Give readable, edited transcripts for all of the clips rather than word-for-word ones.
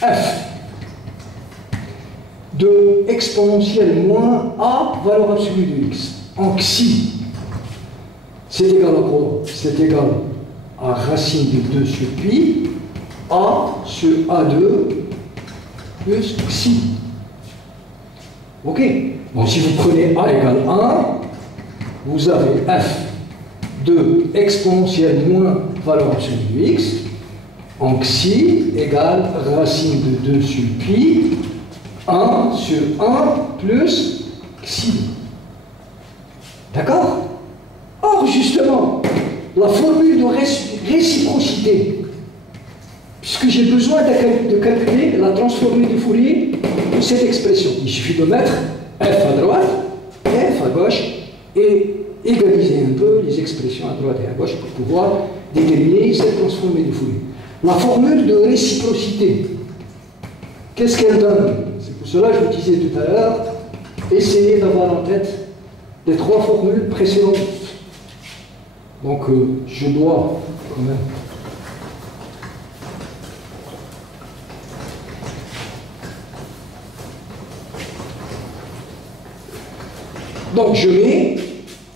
f de exponentielle moins a valeur absolue de x en xi, c'est égal à quoi? C'est égal à racine de 2 sur pi, a sur a2 plus xi. Ok? Bon, si vous prenez a égale 1, vous avez f de exponentielle moins valeur absolue de x en xi égale racine de 2 sur pi 1 sur 1 plus xi. D'accord? Or, justement, la formule de réciprocité, puisque j'ai besoin de calculer la transformée de Fourier de cette expression, il suffit de mettre f à droite et f à gauche et égaliser un peu les expressions à droite et à gauche pour pouvoir déterminer cette transformée de Fourier. La formule de réciprocité, qu'est-ce qu'elle donne? C'est pour cela que je vous disais tout à l'heure, essayez d'avoir en tête les 3 formules précédentes. Donc, je dois quand même donc je mets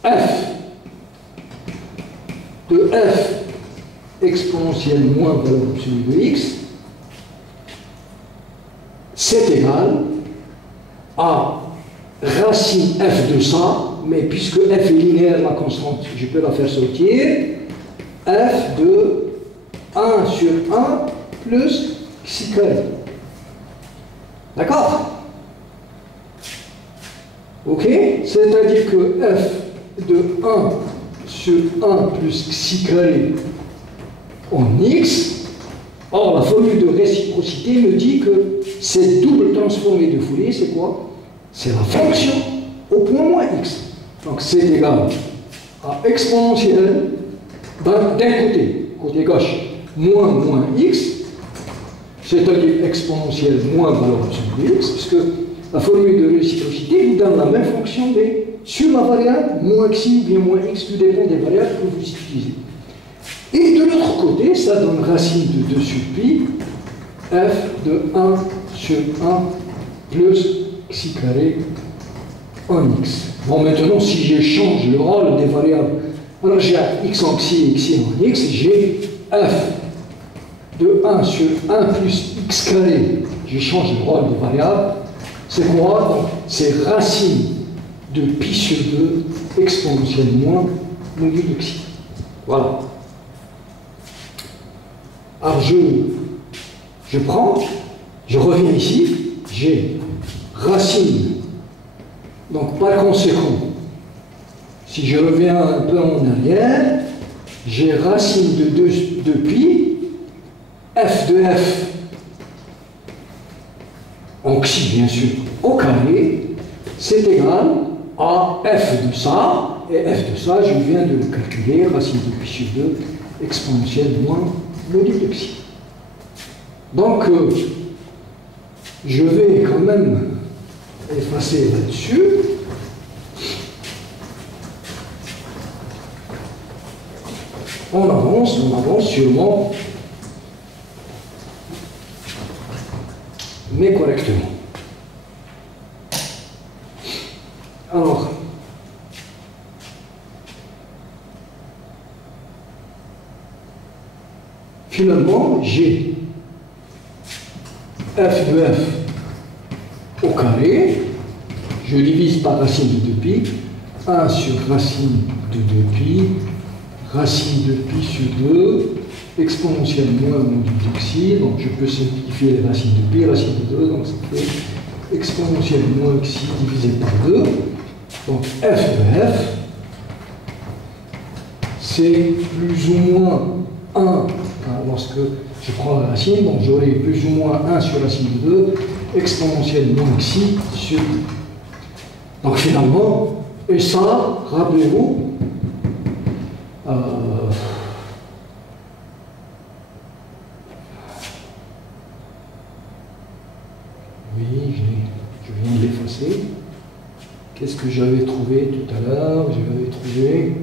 f de f exponentielle moins valeur absolue de x, c'est égal à racine f de ça, mais puisque f est linéaire, la constante, je peux la faire sortir, f de 1 sur 1 plus xi carré. D'accord? Ok? C'est-à-dire que f de 1 sur 1 plus xi carré en x, or la formule de réciprocité me dit que cette double transformée de Fourier, c'est quoi? C'est la fonction au point moins x. Donc c'est égal à exponentielle d'un côté gauche, moins x, c'est-à-dire exponentielle moins valeur absolue de x, puisque la formule de réciprocité vous donne la même fonction, mais sur la variable moins xi ou bien moins x, tout dépend des variables que vous utilisez. Et de l'autre côté, ça donne racine de 2 sur pi, f de 1 sur 1 plus xi carré en x. Bon, maintenant, si j'échange le rôle des variables, alors j'ai x en xi et xi en x, j'ai f de 1 sur 1 plus x carré, j'échange le rôle des variables, c'est quoi? C'est racine de pi sur 2 exponentielle moins module de xi. Voilà. Alors je prends, je reviens ici, j'ai racine. Donc par conséquent, si je reviens un peu en arrière, j'ai racine de 2 pi, f de f, en xi bien sûr, au carré, c'est égal à f de ça, et f de ça, je viens de le calculer, racine de pi sur 2, exponentielle moins module de xi. Donc, je vais quand même effacer là-dessus. On avance sûrement, mais correctement. Alors, finalement, j'ai f de f au carré, je divise par racine de 2 pi, 1 sur racine de 2 pi, racine de pi sur 2, exponentielle moins module de xi, donc je peux simplifier les racines de pi, racine de 2, donc ça fait exponentielle moins xi divisé par 2, donc f de f, c'est plus ou moins 1, lorsque je prends la racine, donc j'aurai plus ou moins 1 sur racine de 2, exponentielle moins xi sur 2. Donc finalement, et ça, rappelez-vous, oui, je viens de l'effacer. Qu'est-ce que j'avais trouvé tout à l'heure? J'avais trouvé...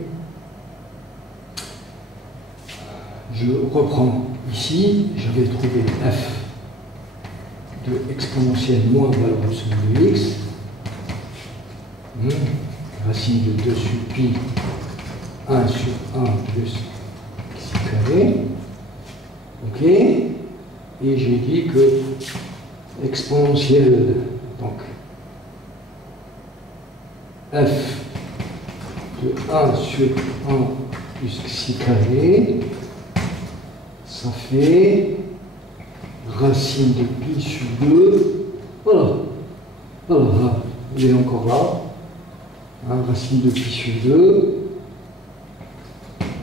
Je reprends ici, j'avais trouvé f de exponentielle moins valeur absolue de x, racine de 2 sur pi 1 sur 1 plus xi carré, ok, et j'ai dit que exponentielle, donc f de 1 sur 1 plus xi carré, ça fait racine de pi sur 2, voilà, voilà, il est encore là, racine de pi sur 2,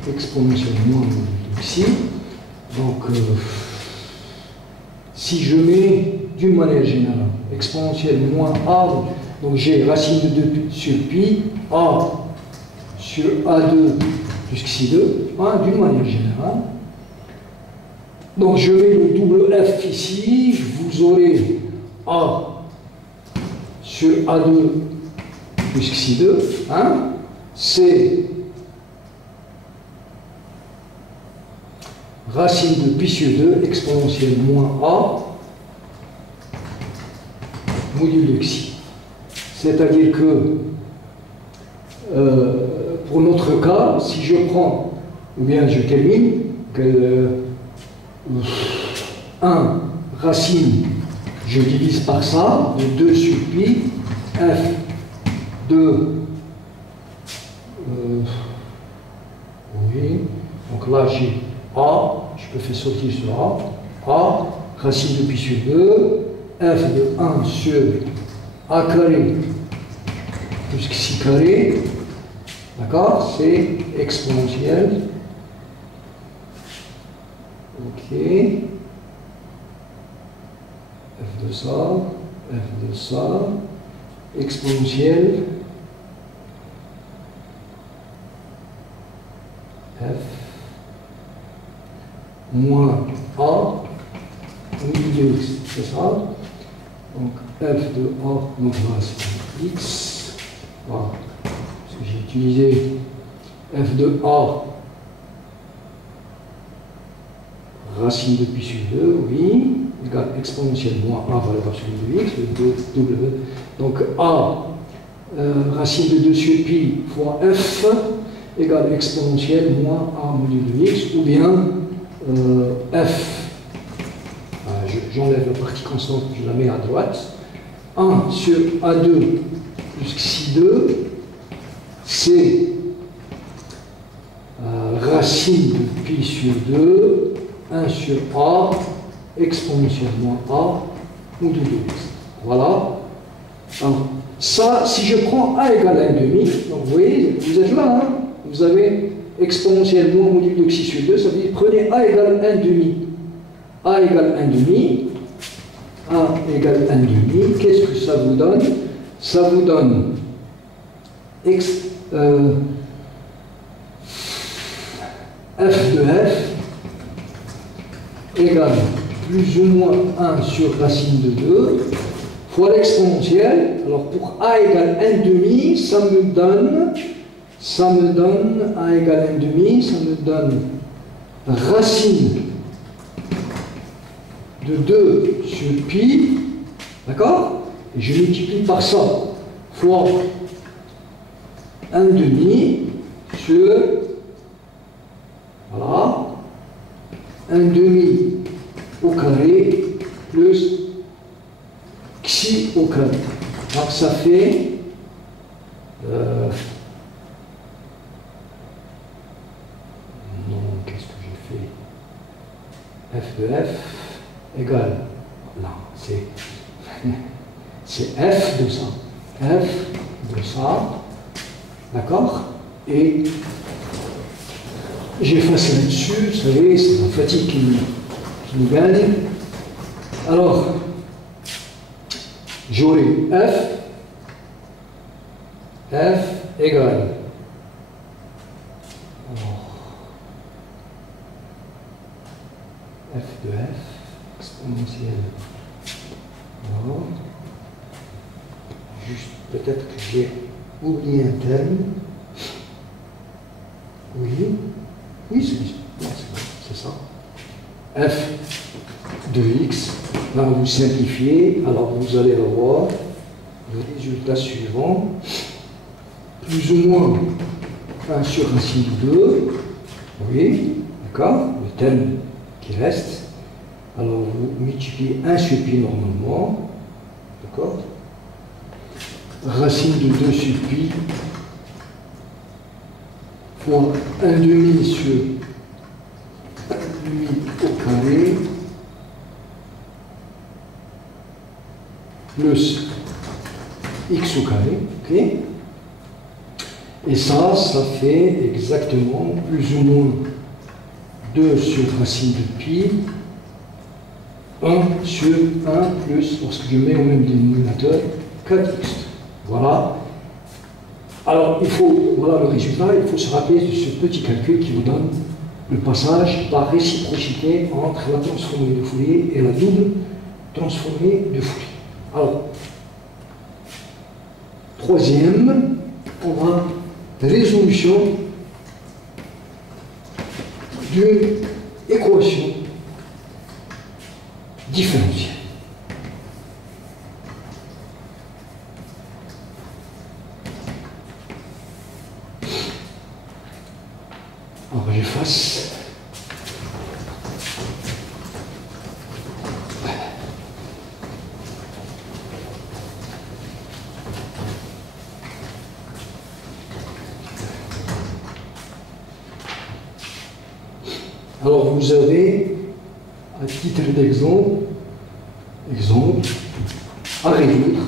exponentielle moins de xi, donc si je mets d'une manière générale exponentielle moins a, donc j'ai racine de 2 sur pi, a sur a2 plus xi2, d'une manière générale. Donc je mets le double f ici, vous aurez a sur a2 plus xi2, c'est racine de pi sur 2 exponentielle moins a module de xi. C'est-à-dire que pour notre cas, si je prends, ou bien je termine, que 1 racine, je divise par ça, de 2 sur pi, f de, oui, donc là j'ai a, je peux faire sortir sur a, racine de pi sur 2, f de 1 sur a carré plus xi carré, d'accord, c'est exponentielle, ok, f de ça, exponentielle, f moins a au milieu de x, c'est ça. Donc f de a, donc là c'est x, voilà, parce que j'ai utilisé f de a, racine de pi sur 2, oui, égale exponentielle moins a valeur absolue de x, le double, donc a, racine de 2 sur pi fois f, égale exponentielle moins a module de x, ou bien f, j'enlève la partie constante, je la mets à droite, 1 sur a2 plus xi2, c'est racine de pi sur 2, 1 sur a, exponentiellement a, module de x. Voilà. Alors, ça, si je prends a égale 1,5, donc vous voyez, vous êtes là, vous avez exponentiellement module de xi sur 2, ça veut dire prenez a égale 1,5. A égale 1,5, A égale 1,5, qu'est-ce que ça vous donne? Ça vous donne f de f égale plus ou moins 1 sur racine de 2 fois l'exponentielle. Alors pour a égale 1,5, ça me donne a égale 1,5, ça me donne racine de 2 sur pi, d'accord? Et je multiplie par ça, fois 1,5 sur, voilà, 1,5 au carré plus xi au carré. Donc ça fait non, qu'est-ce que j'ai fait? F de f égale, là, c'est f de ça, d'accord? Et j'efface là-dessus, vous savez, c'est la fatigue qui nous gagne. Alors, j'aurai f égale, f de f, exponentielle. Alors, juste peut-être que j'ai oublié un terme. Oui, c'est ça. F de x, là vous simplifiez, alors vous allez avoir le résultat suivant, plus ou moins 1 sur racine de 2, oui, d'accord, le thème qui reste. Alors vous multipliez 1 sur pi normalement, d'accord, racine de 2 sur pi fois 1 demi sur 1 demi au carré plus x au carré, ok? Et ça fait exactement plus ou moins 2 sur racine de pi, 1 sur 1 plus, lorsque je mets au même dénominateur, 4x. Voilà. Alors, voilà le résultat, il faut se rappeler de ce petit calcul qui vous donne le passage par réciprocité entre la transformée de Fourier et la double transformée de Fourier. Alors, troisième, on a résolution d'une équation différentielle. Alors, j'efface. Alors vous avez, à titre d'exemple, à résoudre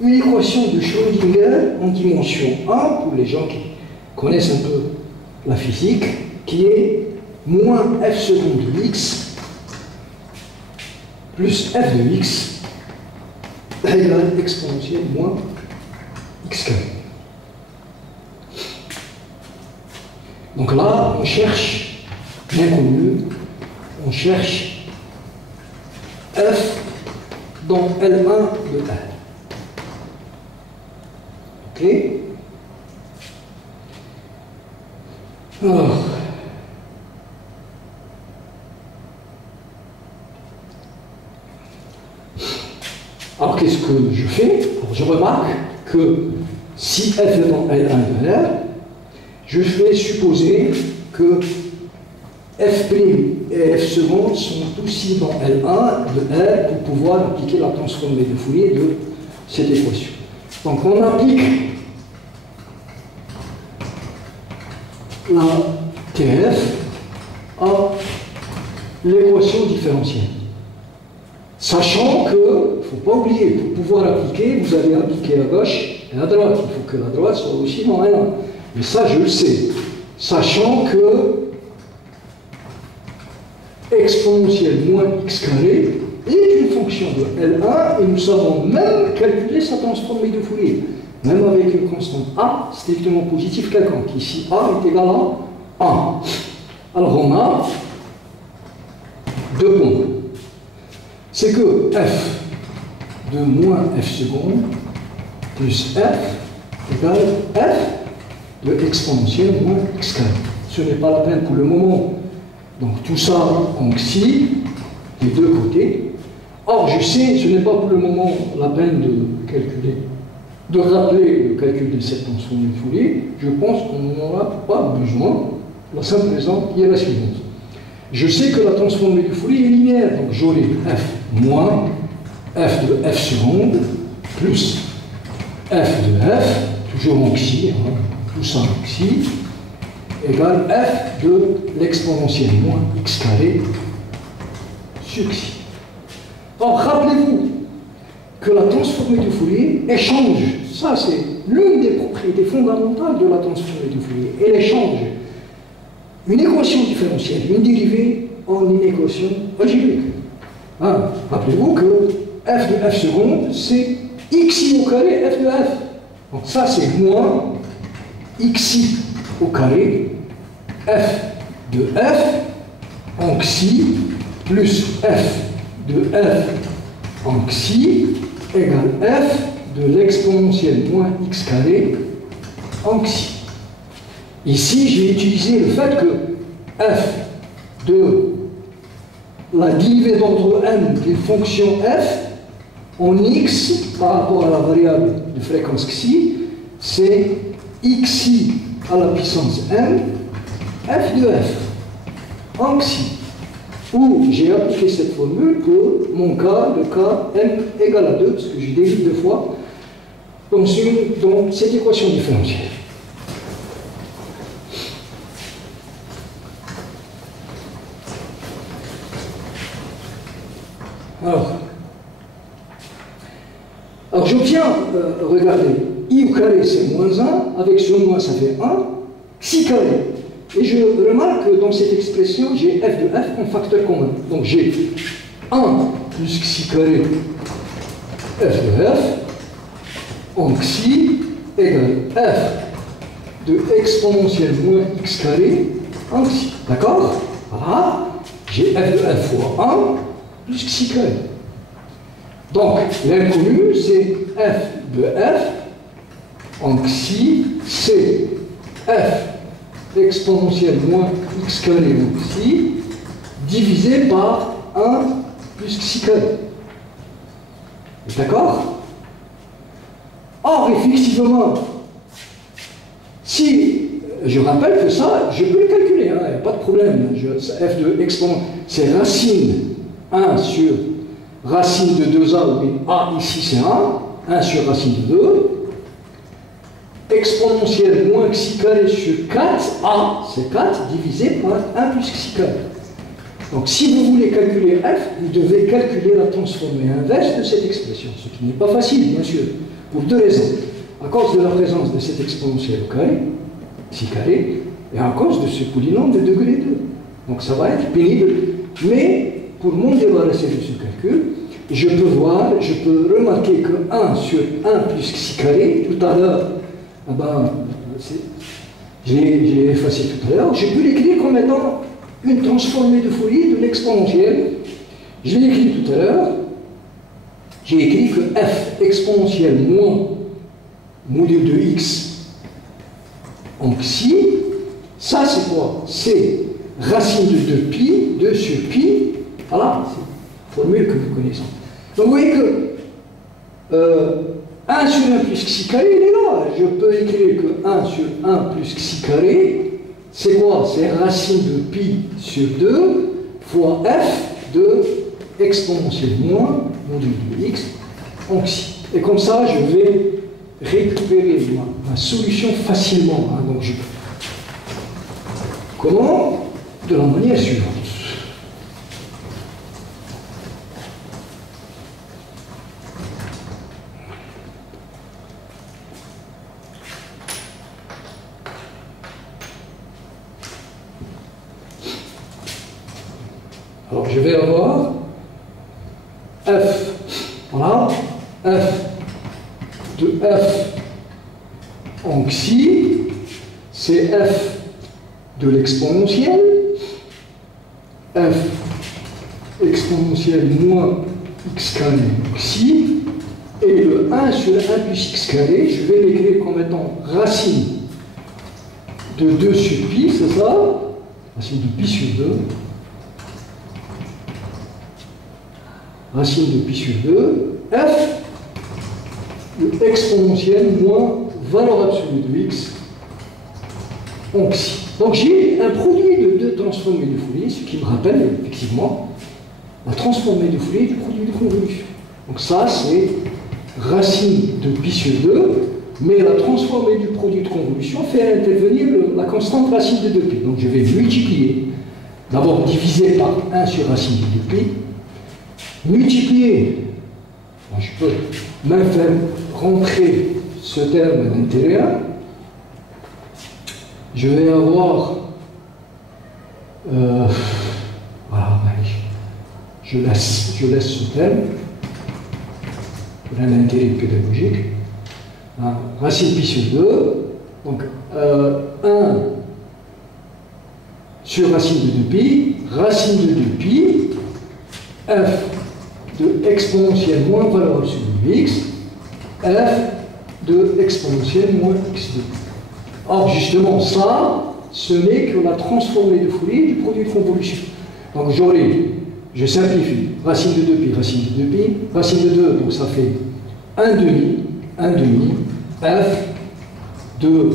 une équation de Schrödinger en dimension 1, pour les gens qui connaissent un peu la physique, qui est moins f seconde de x plus f de x égale exponentielle moins x carré. Donc là, on cherche l'inconnu, on cherche f dans L1 de L. Ok? Alors qu'est-ce que je fais? Alors, je remarque que si f est dans L1 de L, je vais supposer que f' et f seconde sont aussi dans L1 de L pour pouvoir appliquer la transformée de Fourier de cette équation. Donc on applique la TF à l'équation différentielle. Sachant que, il ne faut pas oublier, pour pouvoir appliquer, vous allez appliquer à gauche et à droite. Il faut que la droite soit aussi dans L1. Mais ça, je le sais. Sachant que exponentielle moins x carré est une fonction de L1 et nous savons même calculer sa transformée de Fourier. Même avec une constante A strictement positive quelconque. Ici, A est égal à 1. Alors on a deux points. C'est que f de moins f seconde plus f égale f de exponentielle moins x carré. Ce n'est pas la peine pour le moment. Donc tout ça en xi, des deux côtés. Or, je sais, ce n'est pas pour le moment la peine de calculer, de rappeler le calcul de cette transformée de Fourier. Je pense qu'on n'en aura pas besoin. La simple raison qui est la suivante. Je sais que la transformée de Fourier est linéaire, donc j'aurai f moins f de f seconde plus f de f, toujours en xi, hein, tout ça en xi, égale f de l'exponentielle moins x carré sur xi. Or, rappelez-vous que la transformée de Fourier échange, ça c'est l'une des propriétés fondamentales de la transformée de Fourier, elle échange une équation différentielle, une dérivée en une équation algébrique. Hein? Rappelez-vous que f de f seconde, c'est xi au carré f de f. Donc ça c'est moins xi au carré f de f en xi plus f de f en xi égale f de l'exponentielle moins x carré en xi. Ici, j'ai utilisé le fait que f de la dérivée d'ordre n d'une fonction f en x par rapport à la variable de fréquence xi, c'est xi à la puissance n, f de f, en xi. Où j'ai appliqué cette formule pour mon cas, le cas m égale à 2, parce que je dérive deux fois, dans cette équation différentielle. Alors j'obtiens, regardez, i au carré c'est moins 1, avec ce moins ça fait 1, xi carré. Et je remarque que dans cette expression, j'ai f de f en facteur commun. Donc j'ai 1 plus xi carré f de f en xi égale f de exponentielle moins x carré en xi. D'accord? Voilà. J'ai f de f fois 1 plus xi carré. Donc l'inconnu, c'est f de f en xi, c'est f exponentielle moins x carré en xi divisé par 1 plus xi carré. D'accord? Or, effectivement, si je rappelle que ça, je peux le calculer, hein, pas de problème. F de exponentielle, c'est racine 1 sur racine de 2a, oui, a ici c'est 1 sur racine de 2. Exponentielle moins xi carré sur 4a, c'est 4 divisé par 1 plus xi carré. Donc si vous voulez calculer f, vous devez calculer la transformée inverse de cette expression, ce qui n'est pas facile, bien sûr, pour deux raisons. À cause de la présence de cette exponentielle au carré, xi carré, et à cause de ce polynôme de degré 2. Donc ça va être pénible, mais pour m'en débarrasser de ce calcul, je peux remarquer que 1 sur 1 plus xi carré, tout à l'heure, ah ben, je l'ai effacé tout à l'heure, je peux l'écrire comme étant une transformée de Fourier de l'exponentielle. Je l'ai écrit tout à l'heure, j'ai écrit que f exponentielle moins module de x en xi, ça c'est quoi? C'est racine de 2pi, 2 sur pi, voilà, c'est une formule que vous connaissez. Donc vous voyez que 1 sur 1 plus xi carré, il est là. Je peux écrire que 1 sur 1 plus xi carré, c'est quoi? C'est racine de pi sur 2 fois f de exponentielle moins module de x en xi. Et comme ça, je vais récupérer ma solution facilement. Hein. Donc comment? De la manière suivante. Alors je vais avoir f, voilà, f de f en xi, c'est f de l'exponentielle, f exponentielle moins x carré xi, et le 1 sur 1 plus x carré, je vais l'écrire comme étant racine de 2 sur pi, c'est ça? Racine de pi sur 2. Racine de pi sur 2, f de exponentielle moins valeur absolue de x en xi. Donc j'ai un produit de deux transformées de Fourier, ce qui me rappelle effectivement la transformée de Fourier du produit de convolution. Donc ça c'est racine de pi sur 2, mais la transformée du produit de convolution fait intervenir la constante racine de 2pi. Donc je vais multiplier, d'abord diviser par 1 sur racine de 2pi, multiplier, je peux même faire rentrer ce terme à l'intérieur, je vais avoir, voilà, je laisse ce terme pour un intérêt pédagogique, racine pi sur 2, donc 1 sur racine de 2pi, racine de 2pi, f de exponentielle moins valeur absolue de x, f de exponentielle moins x2. Or, justement, ça, ce n'est que la transformée de Fourier du produit de convolution. Donc, je simplifie. Racine de 2pi, racine de 2pi, racine de 2, donc ça fait 1 demi, f de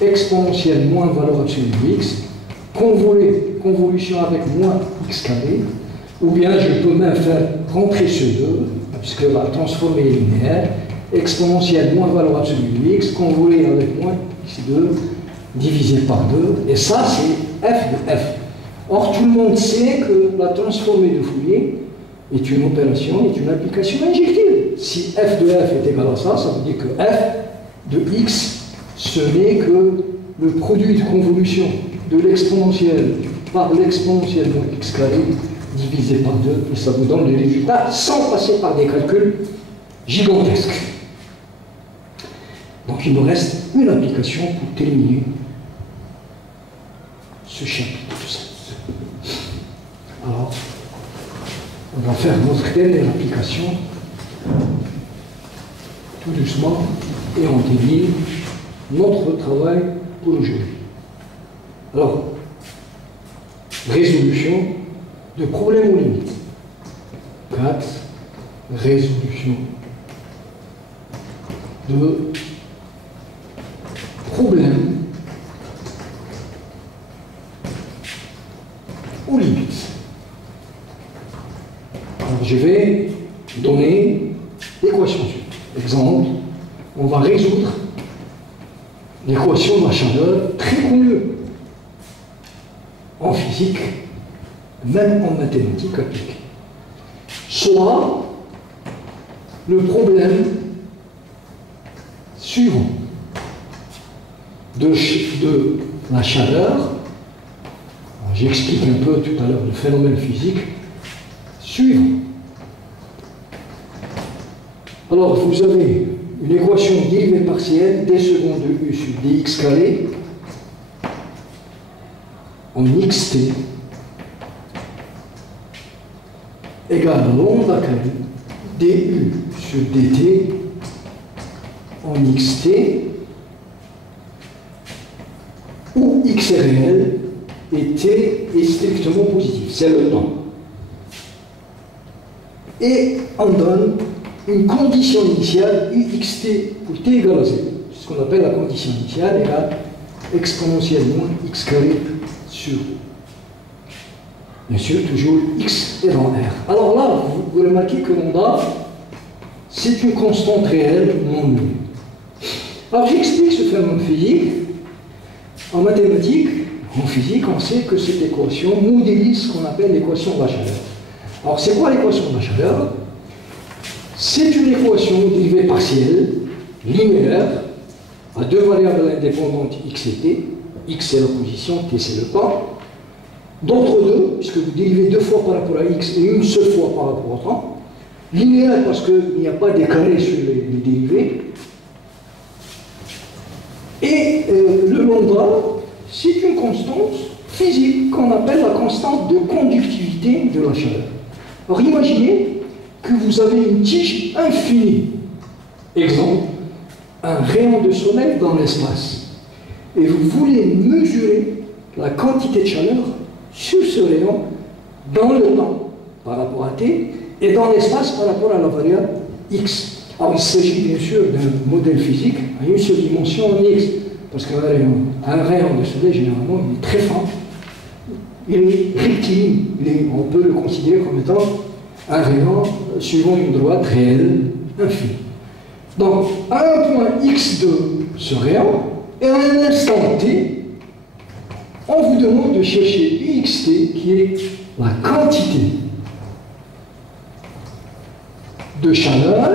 exponentielle moins valeur absolue de x, convolution avec moins x carré, ou bien je peux même faire rentrer ce 2, puisque la transformée est linéaire, exponentielle moins valeur absolue de x, convolée avec moins x2, divisé par 2, et ça c'est f de f. Or tout le monde sait que la transformée de Fourier est une opération, est une application injective. Si f de f est égal à ça, ça veut dire que f de x, ce n'est que le produit de convolution de l'exponentielle par l'exponentielle moins x carré divisé par 2, et ça vous donne les résultats sans passer par des calculs gigantesques. Donc il nous reste une application pour terminer ce chapitre. Alors, on va faire notre dernière application tout doucement et on termine notre travail pour aujourd'hui. Alors, résolution de problèmes aux limites. 4. Résolution de problèmes aux limites. Alors, je vais donner l'équation suivante. Exemple, on va résoudre l'équation de la chaleur très connue en physique, même en mathématiques appliquées. Soit le problème suivant de la chaleur, j'explique un peu tout à l'heure le phénomène physique suivant. Alors vous avez une équation dérivée partielle d seconde de u sur dx carré en xt égale à lambda carré du sur dt en xt où x est réel et t est strictement positif, c'est le temps. Et on donne une condition initiale uxt pour t égale à 0, ce qu'on appelle la condition initiale égale exponentielle moins x carré sur, bien sûr, toujours x est dans R. Alors là, vous remarquez que lambda, c'est une constante réelle non nulle. Alors j'explique ce phénomène physique. En mathématiques, en physique, on sait que cette équation modélise ce qu'on appelle l'équation de la chaleur. Alors c'est quoi l'équation de la chaleur? C'est une équation dérivée partielle, linéaire, à deux variables indépendantes x et t. X c'est la position, t c'est le temps. D'entre deux, puisque vous dérivez deux fois par rapport à x et une seule fois par rapport au temps. Linéaire parce qu'il n'y a pas des carrés sur les dérivés. Et le lambda, c'est une constante physique qu'on appelle la constante de conductivité de la chaleur. Alors imaginez que vous avez une tige infinie. Exemple, un rayon de soleil dans l'espace. Et vous voulez mesurer la quantité de chaleur sur ce rayon dans le temps par rapport à t et dans l'espace par rapport à la variable x. Alors il s'agit bien sûr d'un modèle physique à une seule dimension en x. Parce qu'un rayon de soleil, généralement, il est très fin. Il est rectiligne. On peut le considérer comme étant un rayon suivant une droite réelle infinie. Donc, à un point x de ce rayon, et à un instant t, on vous demande de chercher uxt, qui est la quantité de chaleur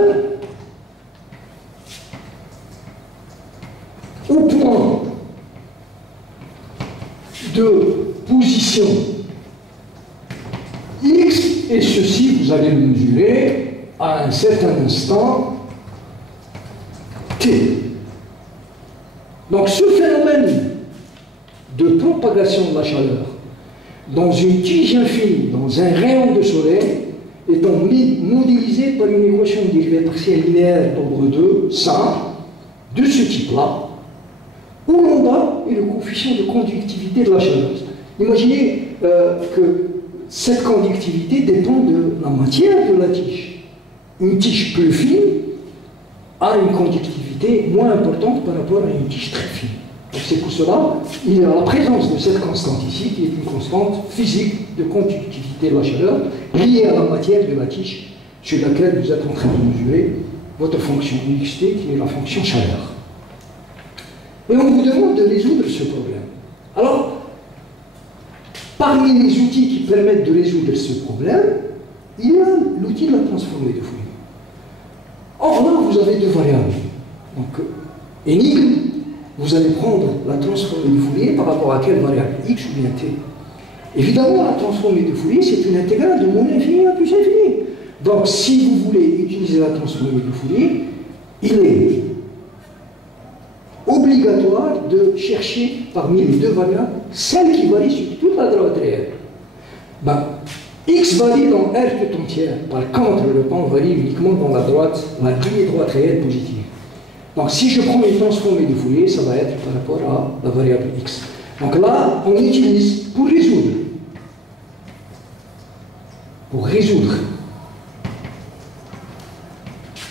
au point de position x, et ceci, vous allez le mesurer à un certain instant t. Donc ce phénomène de propagation de la chaleur dans une tige infinie, dans un rayon de soleil, étant modélisé par une équation dérivée partielle linéaire d'ordre 2, simple, de ce type-là, où lambda est le coefficient de conductivité de la chaleur. Imaginez que cette conductivité dépend de la matière de la tige. Une tige plus fine a une conductivité moins importante par rapport à une tige très fine. C'est pour cela il y a la présence de cette constante ici, qui est une constante physique de conductivité de la chaleur, liée à la matière de la tige sur laquelle vous êtes en train de mesurer votre fonction uxt, qui est la fonction chaleur. Et on vous demande de résoudre ce problème. Alors, parmi les outils qui permettent de résoudre ce problème, il y a l'outil de la transformée de Fourier. Or là, vous avez deux variables. Donc, énigme, vous allez prendre la transformée de Fourier par rapport à quelle variable, x ou bien t. Évidemment, la transformée de Fourier, c'est une intégrale de moins l'infini à plus infini. Donc, si vous voulez utiliser la transformée de Fourier, il est obligatoire de chercher parmi les deux variables celle qui varie sur toute la droite réelle. Ben, x varie dans R tout entière. Par contre, le temps varie uniquement dans la ligne droite réelle positive. Donc, si je prends une transformée de Fourier, ça va être par rapport à la variable x. Donc là, on utilise pour résoudre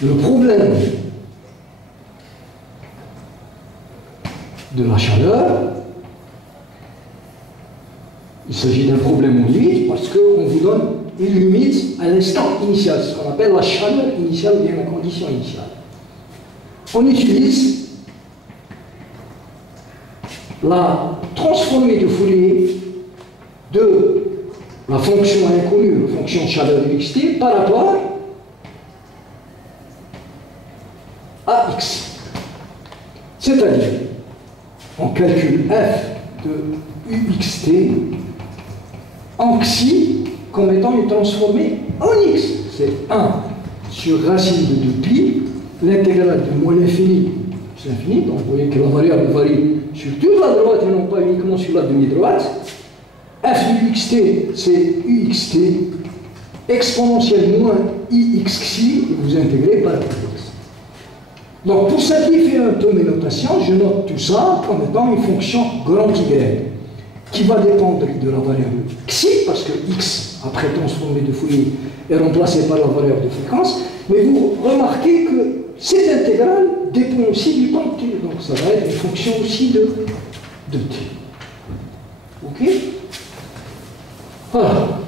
le problème de la chaleur. Il s'agit d'un problème en limite parce qu'on vous donne une limite à l'instant initial, ce qu'on appelle la chaleur initiale ou bien la condition initiale. On utilise la transformée de Fourier de la fonction inconnue, la fonction chaleur uxt, par rapport à x. C'est-à-dire, on calcule f de uxt en xi comme étant une transformée en x. C'est 1 sur racine de 2pi, l'intégrale de moins l'infini c'est l'infini, donc vous voyez que la variable varie sur toute la droite et non pas uniquement sur la demi-droite. F de uxt, c'est uxt exponentielle moins ixi, et vous intégrez par x. Donc, pour simplifier un peu mes notations, je note tout ça comme étant une fonction grand Y, qui va dépendre de la variable xi, parce que x, après transformée de Fourier, est remplacé par la variable de fréquence, mais vous remarquez que cette intégrale dépend aussi du temps t, donc ça va être une fonction aussi de t. Ok? Voilà.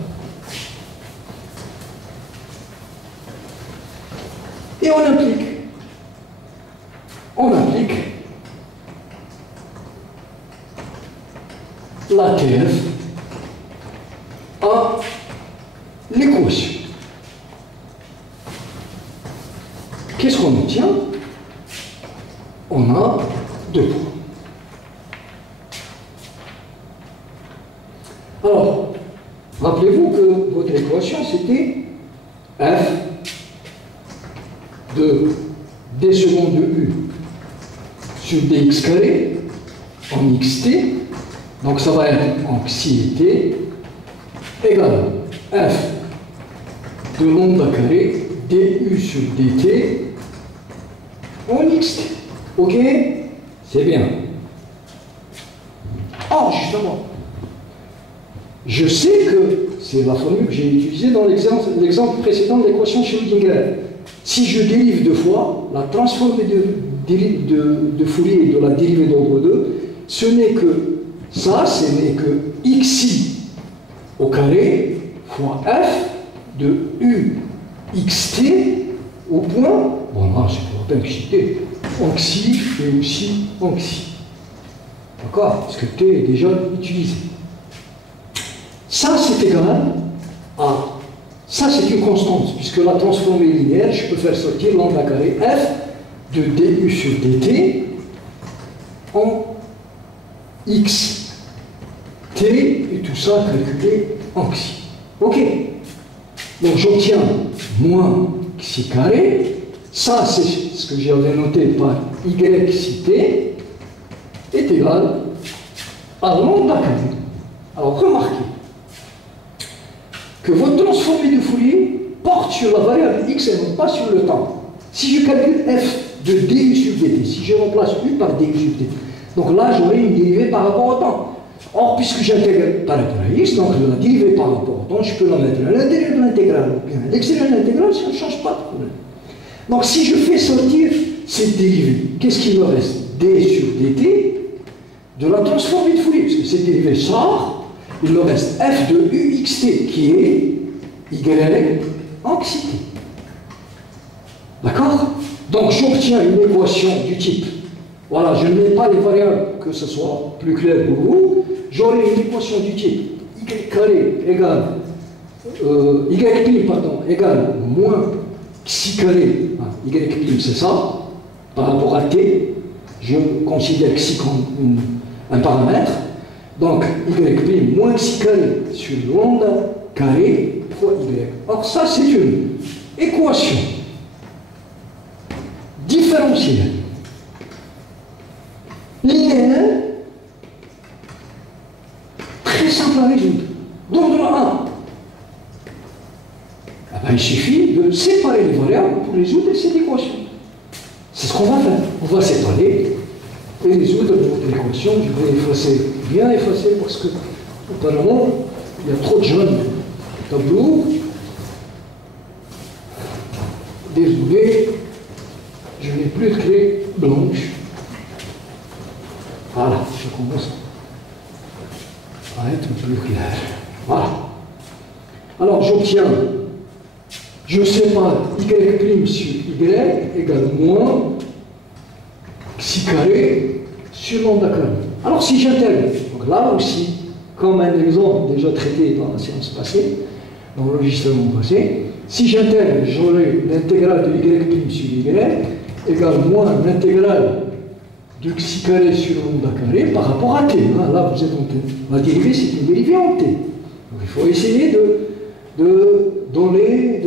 Et on applique la TF à l'équation. Qu'est-ce qu'on obtient? On a deux points. Alors, rappelez-vous que votre équation, c'était f de d secondes de u sur dx carré en xt, donc ça va être en xi et t, égale f de lambda carré du sur dt en xt. Ok? C'est bien. Ah, justement, je sais que c'est la formule que j'ai utilisée dans l'exemple précédent de l'équation Schrödinger. Si je dérive deux fois, la transformée de Fourier de la dérivée d'ordre 2, ce n'est que ça, ce n'est que xi au carré fois f de u xt au point, bon là c'est pour la peine xi, en xi et aussi en xi. D'accord? Parce que t est déjà utilisé. Ça c'est égal à, ça c'est une constante, puisque la transformée linéaire, je peux faire sortir lambda carré f de du sur dt en x t et tout ça calculé en xi. Ok? Donc j'obtiens moins xi carré, ça c'est ce que j'avais noté par y xi t est égal à lambda carré. Alors remarquez que votre transformée de Fourier porte sur la variable x et non pas sur le temps. Si je calcule f de du sur dt, si je remplace u par du sur dt, donc là j'aurai une dérivée par rapport au temps. Or, puisque j'intègre par rapport à x, donc la dérivée par rapport au temps, je peux la mettre à l'intérieur de l'intégrale ou bien à l'extérieur de l'intégrale, ça ne change pas de problème. Donc, si je fais sortir cette dérivée, qu'est-ce qu'il me reste? D sur dt de la transformée de Fourier, parce que cette dérivée sort, il me reste f de uxt qui est y en xt. D'accord? Donc, j'obtiens une équation du type, voilà, je ne mets pas les variables, que ce soit plus clair pour vous, j'aurai une équation du type y carré égale, égale moins xi carré, y prime c'est ça, par rapport à t, je considère xi comme un paramètre, donc y prime moins xi carré sur lambda carré fois y. Or ça c'est une équation différentielle linéaire très simple à résoudre. Donc de la 1, eh bien, il suffit de séparer les variables pour résoudre cette équation. C'est ce qu'on va faire. On va séparer et résoudre notre équation. Je vais effacer, bien effacer, parce que apparemment il y a trop de jaunes au tableau. Désolé, je n'ai plus de clé blanche. Voilà, je commence à être plus clair. Voilà. Alors j'obtiens, je sépare y' sur y égale moins xi carré sur lambda carré. Alors si j'intègre, donc là aussi, comme un exemple déjà traité dans la séance passée, dans l'enregistrement passé, si j'intègre, j'aurai l'intégrale de y' sur y égale moins l'intégrale de xi carré sur lambda carré par rapport à t. Là, vous êtes en t. La dérivée, c'est une dérivée en t. Donc, il faut essayer de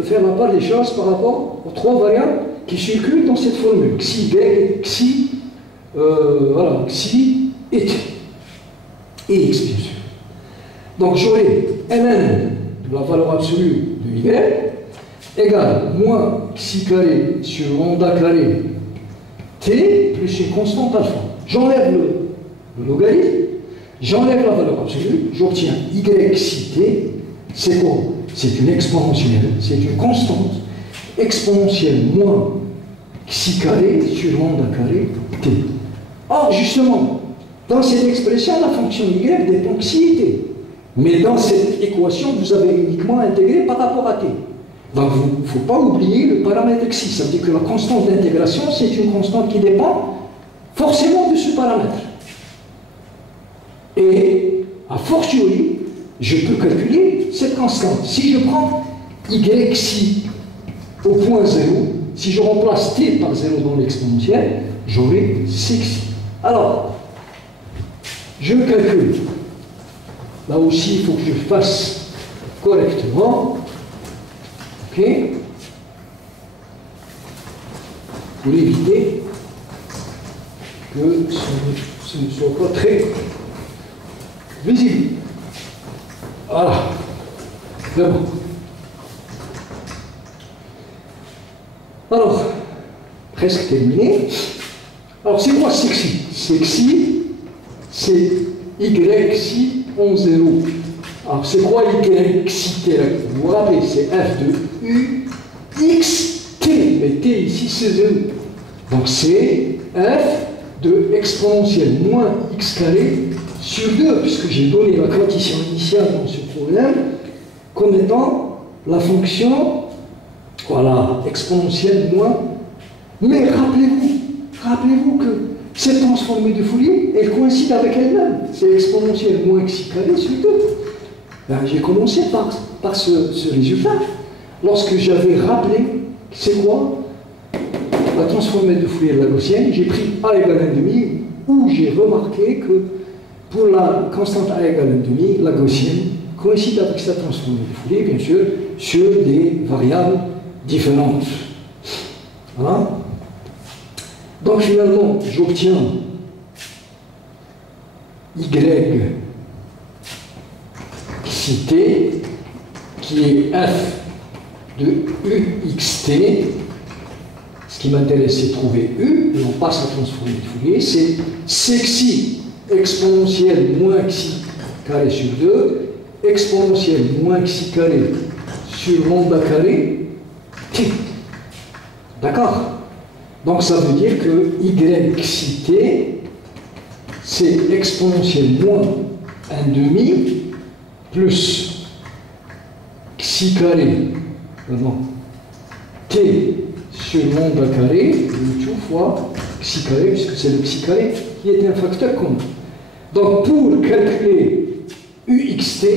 faire la part des choses par rapport aux trois variables qui circulent dans cette formule. Xi, xi, xi et t. Et x, bien sûr. Donc, j'aurai ln de la valeur absolue de y égale moins xi carré sur lambda carré t plus une constante alpha. J'enlève le logarithme, j'enlève la valeur absolue, j'obtiens y xi t. C'est quoi? C'est une exponentielle, c'est une constante exponentielle moins xi carré sur lambda carré t. Or, justement, dans cette expression, la fonction y dépend de xi et t. Mais dans cette équation, vous avez uniquement intégré par rapport à t. Donc, il ne faut pas oublier le paramètre xi. Ça veut dire que la constante d'intégration, c'est une constante qui dépend forcément de ce paramètre. Et, a fortiori, je peux calculer cette constante. Si je prends y xi au point 0, si je remplace t par 0 dans l'exponentielle, j'aurai cxi. Alors, je calcule. Là aussi, il faut que je fasse correctement. OK? Pour éviter que ce ne soit pas très visible. Voilà. C'est bon. Alors, presque terminé. Alors, c'est quoi cxi? Cxi, c'est y xi en 0. Alors, c'est quoi y xi t? Vous vous rappelez, c'est f de u x t. Mais t ici, c'est 0. Donc, c'est f de exponentielle moins x carré sur 2, puisque j'ai donné la coefficient initiale dans ce problème comme étant la fonction, voilà, exponentielle moins. Mais rappelez-vous que cette transformée de Fourier, elle coïncide avec elle-même. C'est exponentielle moins xi carré sur 2. Ben, j'ai commencé par ce résultat. Lorsque j'avais rappelé, c'est quoi la transformée de Fourier de la gaussienne, j'ai pris a égale 1,5, où j'ai remarqué que pour la constante a égale 1,5, la gaussienne coïncide avec sa transformée de Fourier, bien sûr, sur des variables différentes. Voilà. Donc finalement, j'obtiens y xi t, qui est f de uxt. Ce qui m'intéresse, c'est de trouver u, et on passe à transformer de Fourier, c'est cxi exponentielle moins xi carré sur 2, exponentielle moins xi carré sur lambda carré, t. D'accord? Donc ça veut dire que y xi t, c'est exponentielle moins 1 demi plus xi carré, pardon, t sur lambda carré, le tout fois xi carré, puisque c'est le xi carré qui est un facteur commun. Donc pour calculer uxt,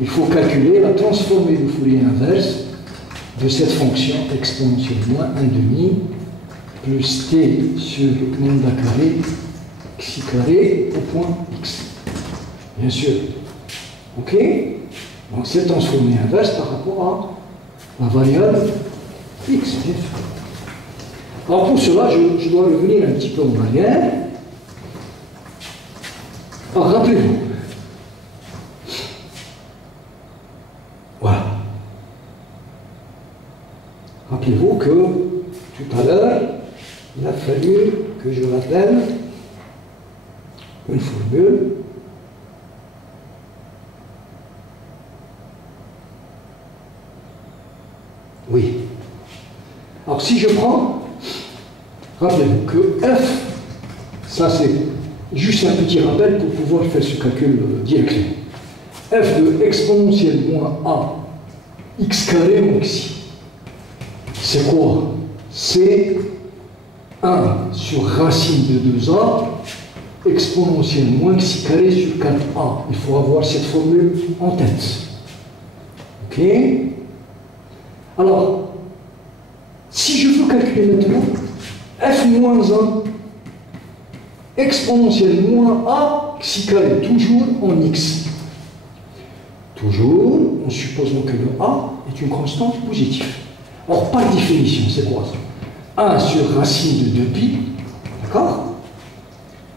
il faut calculer la transformée de Fourier inverse de cette fonction exponentielle moins 1 demi plus t sur lambda carré xi carré au point x. Bien sûr. Ok? Donc c'est transformée inverse par rapport à la variable x, bien sûr. Alors pour cela, je dois revenir un petit peu en arrière. Alors rappelez-vous. Voilà. Rappelez-vous que tout à l'heure, il a fallu que je rappelle une formule. Oui. Alors si je prends, rappelez-vous que f, ça c'est juste un petit rappel pour pouvoir faire ce calcul directement. F de exponentielle moins a x carré moins xi, c'est quoi? C'est 1 sur racine de 2a exponentielle moins xi carré sur 4a. Il faut avoir cette formule en tête. Ok? Alors, si je veux calculer maintenant f moins 1 exponentielle moins a xi carré, toujours en x. Toujours en supposant que le a est une constante positive. Or, par définition, c'est quoi ça? 1 sur racine de 2pi, d'accord?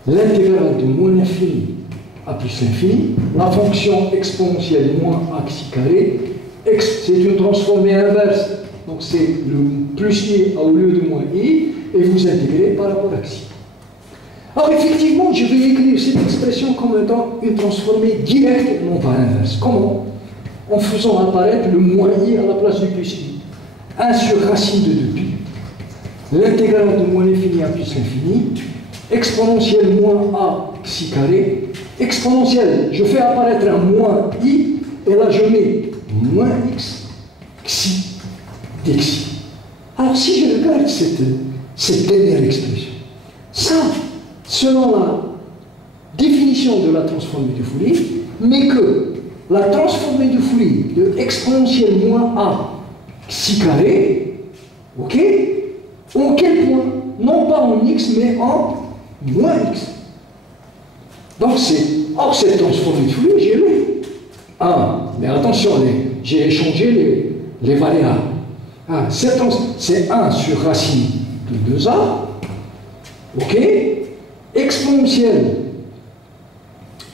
L'intégrale de moins l'infini à plus l'infini, la fonction exponentielle moins a xi carré, c'est une transformée inverse, donc c'est le plus i au lieu de moins i, et vous intégrez par rapport à xi. Alors effectivement, je vais écrire cette expression comme étant une transformée directe, non pas inverse. Comment? En faisant apparaître le moins i à la place du plus i. 1 sur racine de 2pi, l'intégrale de moins l'infini à plus l'infini, exponentielle moins a xi carré, exponentielle, je fais apparaître un moins i, et là je mets moins x, xi, dxi. Alors si je regarde cette dernière expression, ça, selon la définition de la transformée de Fourier, mais que la transformée de Fourier de exponentielle moins a xi carré, ok, en quel point? Non pas en x, mais en moins x. Donc c'est, or cette transformée de Fourier, j'ai lu 1, mais attention, j'ai échangé les variables. Ah, c'est 1 sur racine de 2a, ok, exponentielle,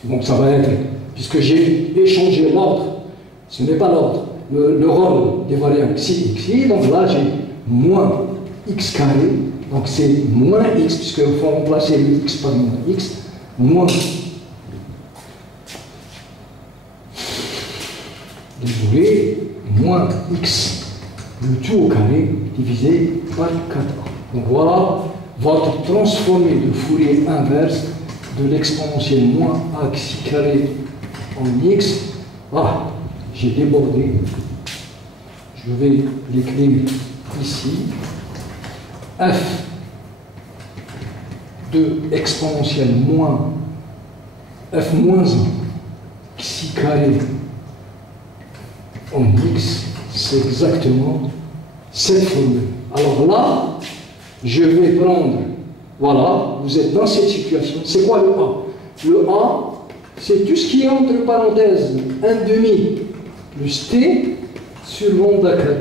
donc ça va être, puisque j'ai échangé l'ordre, ce n'est pas l'ordre, le rôle des variables xi, xi, donc là j'ai moins x carré, donc c'est moins x, puisqu'il faut remplacer le x par moins x, moins, désolé, moins x, le tout au carré, divisé par 4a. Donc voilà votre transformée de Fourier inverse de l'exponentielle moins a xi carré en x. Ah, j'ai débordé. Je vais l'écrire ici. F de exponentielle moins f moins 1 xi carré en x, c'est exactement cette formule. Alors là, je vais prendre, voilà, vous êtes dans cette situation. C'est quoi le A? Le A, c'est tout ce qui est entre parenthèses 1 demi plus t sur lambda carré.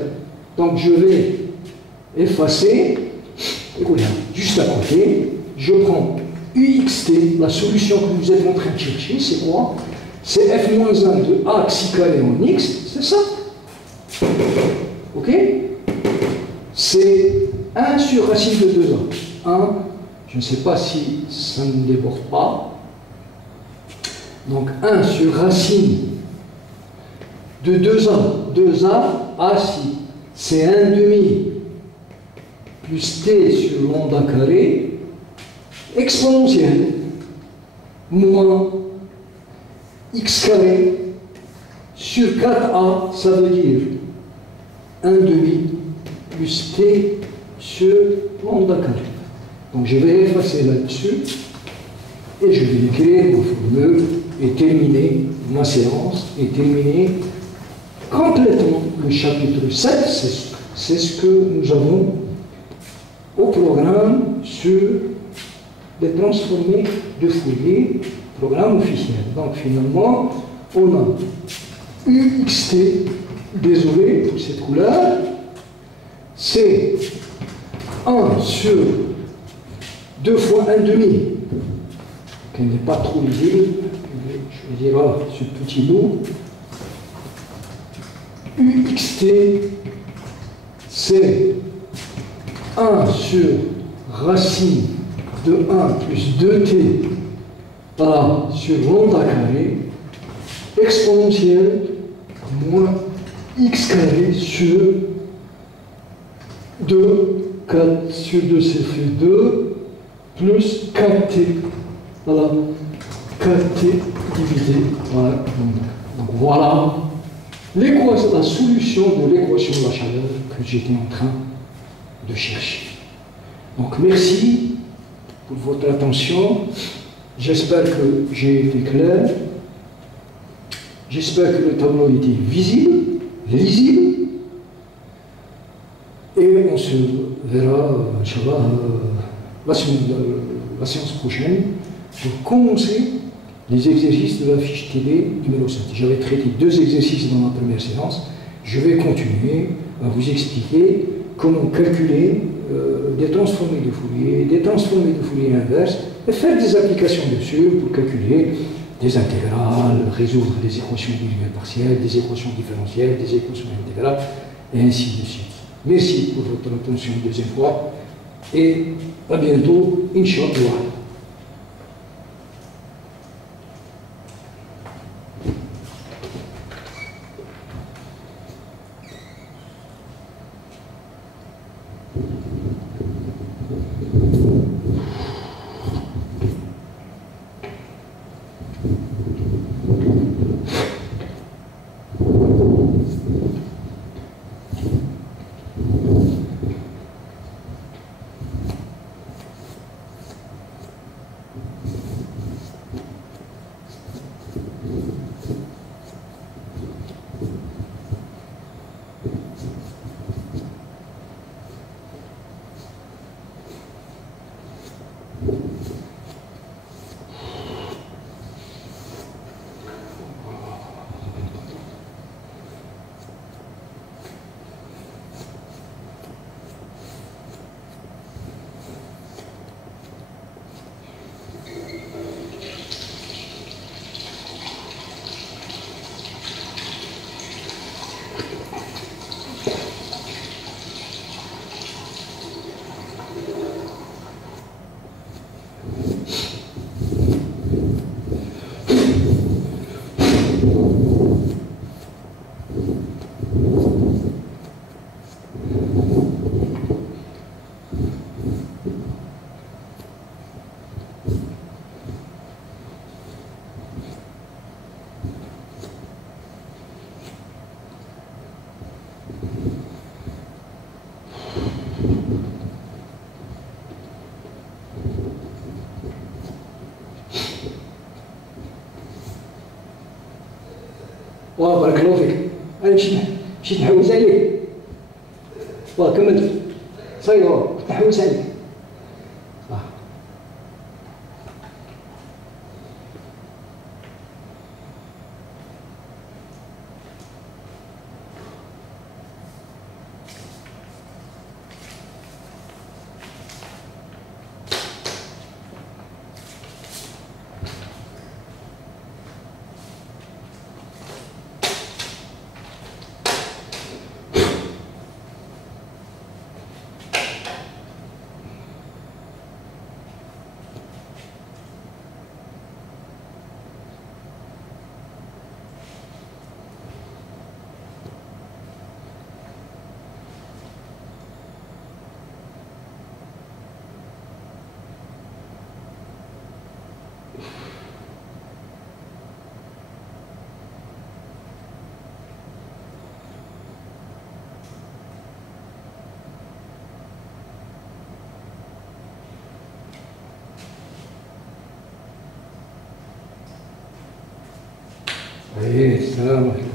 Donc je vais effacer, écoutez, juste à côté, je prends uxt, la solution que vous êtes en train de chercher, c'est quoi? C'est f moins 1 de a xi carré en x, c'est ça? Ok? C'est 1 sur racine de 2a. 1, je ne sais pas si ça ne déborde pas. Donc 1 sur racine de 2A. 2A, A si c'est 1 demi plus T sur lambda carré exponentielle moins X carré sur 4A, ça veut dire 1 demi plus T sur lambda carré. Donc je vais effacer là-dessus et je vais écrire ma formule et terminer ma séance et terminer complètement le chapitre 7. C'est ce que nous avons au programme sur les transformés de Fourier, programme officiel. Donc finalement, on a UXT, désolé pour cette couleur, c'est 1 sur 2 fois 1 demi, qui n'est pas trop lisible, je vais dire ce petit bout. UXT, c'est 1 sur racine de 1 plus 2t voilà, sur lambda carré exponentielle moins x carré sur 2, 4 sur 2 c'est fait 2, plus 4t, voilà, 4t divisé par lambda. Donc voilà la solution de l'équation de la chaleur que j'étais en train de chercher. Donc merci pour votre attention. J'espère que j'ai été clair. J'espère que le tableau était visible, lisible. Et on se verra, Inch'Allah, la séance prochaine pour commencer les exercices de la fiche TD numéro 7. J'avais traité 2 exercices dans la première séance. Je vais continuer à vous expliquer comment calculer des transformés de Fourier, des transformés de Fourier inverse, et faire des applications dessus pour calculer des intégrales, résoudre des équations individuelles partielles, des équations différentielles, des équations intégrales, et ainsi de suite. Merci pour votre attention une deuxième fois, et à bientôt, Inch'Allah. بارك الله فيك. انا مشيت نحوس عليك. كملت. صاير نحوس عليك. ايه السلام عليكم.